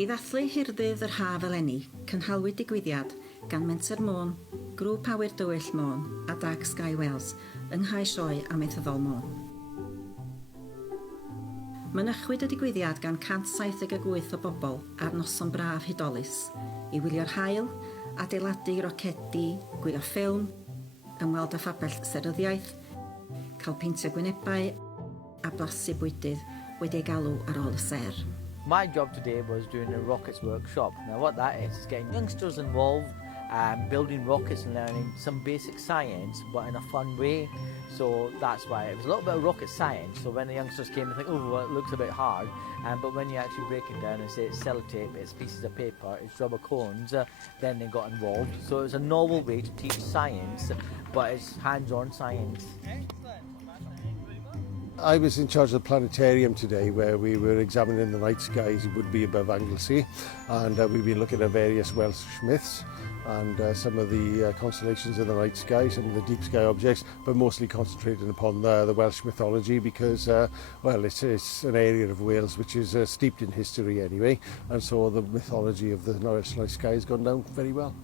I ddathlu hirddydd yr haf eleni, cynhalwyd digwyddiad gan Menter Môn, grŵp awyr dywyll Môn a Dark Sky Wales yng Nghae Sioe Amaethyddol Môn. Mynychwyd y digwyddiad gan 178 o bobl ar noson braf hudolus i wylio'r haul, adeiladu rocedi, gwylio ffilm, ymweld â phabell seryddiaeth, cael peintio gwynebau a blasu bwydydd wedi'i galw ar ôl y ser. My job today was doing a rockets workshop. Now what that is getting youngsters involved, building rockets and learning some basic science but in a fun way. So that's why it was a little bit of rocket science. So when the youngsters came and think, oh, well, it looks a bit hard, but when you actually break it down and say it's sellotape, it's pieces of paper, it's rubber cones, then they got involved. So it's a novel way to teach science, but it's hands-on science. I was in charge of the planetarium today, where we were examining the night skies it would be above Anglesey, and we've been looking at various Welsh myths and some of the constellations in the night sky, some of the deep sky objects, but mostly concentrating upon the Welsh mythology because, well, it's an area of Wales which is steeped in history anyway, and so the mythology of the Welsh night sky has gone down very well.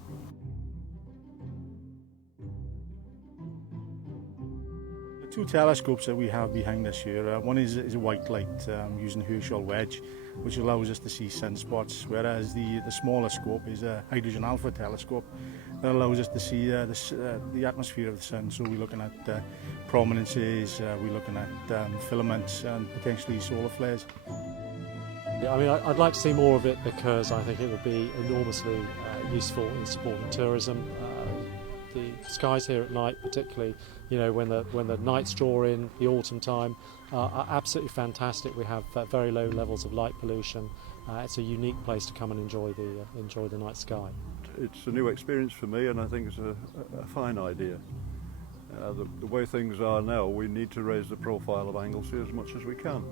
Two telescopes that we have behind us here. One is a white light using Herschel wedge, which allows us to see sunspots, whereas the smaller scope is a hydrogen alpha telescope that allows us to see the atmosphere of the sun. So we're looking at prominences, we're looking at filaments and potentially solar flares. Yeah, I mean, I'd like to see more of it because I think it would be enormously useful in supporting tourism. The skies here at night, particularly, you know, when the nights draw in, the autumn time, are absolutely fantastic. We have very low levels of light pollution. It's a unique place to come and enjoy the night sky. It's a new experience for me, and I think it's a fine idea. The way things are now, we need to raise the profile of Anglesey as much as we can.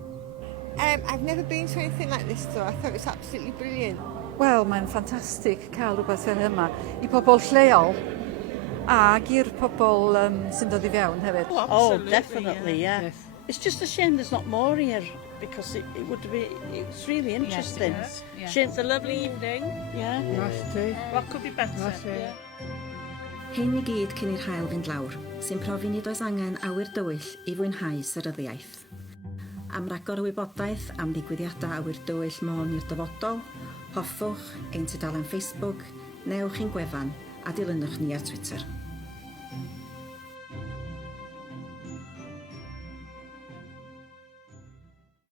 I've never been to anything like this, though. I thought it was absolutely brilliant. Wel, mae'n ffantastig cael rhywbeth fel yma i pobl lleol ag i'r pobl sy'n dod I fewn hefyd. Oh, definitely, yeah. Yes. It's just a shame there's not more here because it's really interesting. Yes, yeah. Shame. It's a lovely evening. Yeah. What could be better? Yeah. Hyn I gyd cyn i'r haul fynd lawr, sy'n profi nid oes angen awyr dywyll I fwynhau seryddiaeth. Am ragor o wybodaeth am ddigwyddiadau awyr dywyll Môn i'r dyfodol, hoffwch ein tudalen Facebook, newch ein gwefan a dilynwch ni ar Twitter.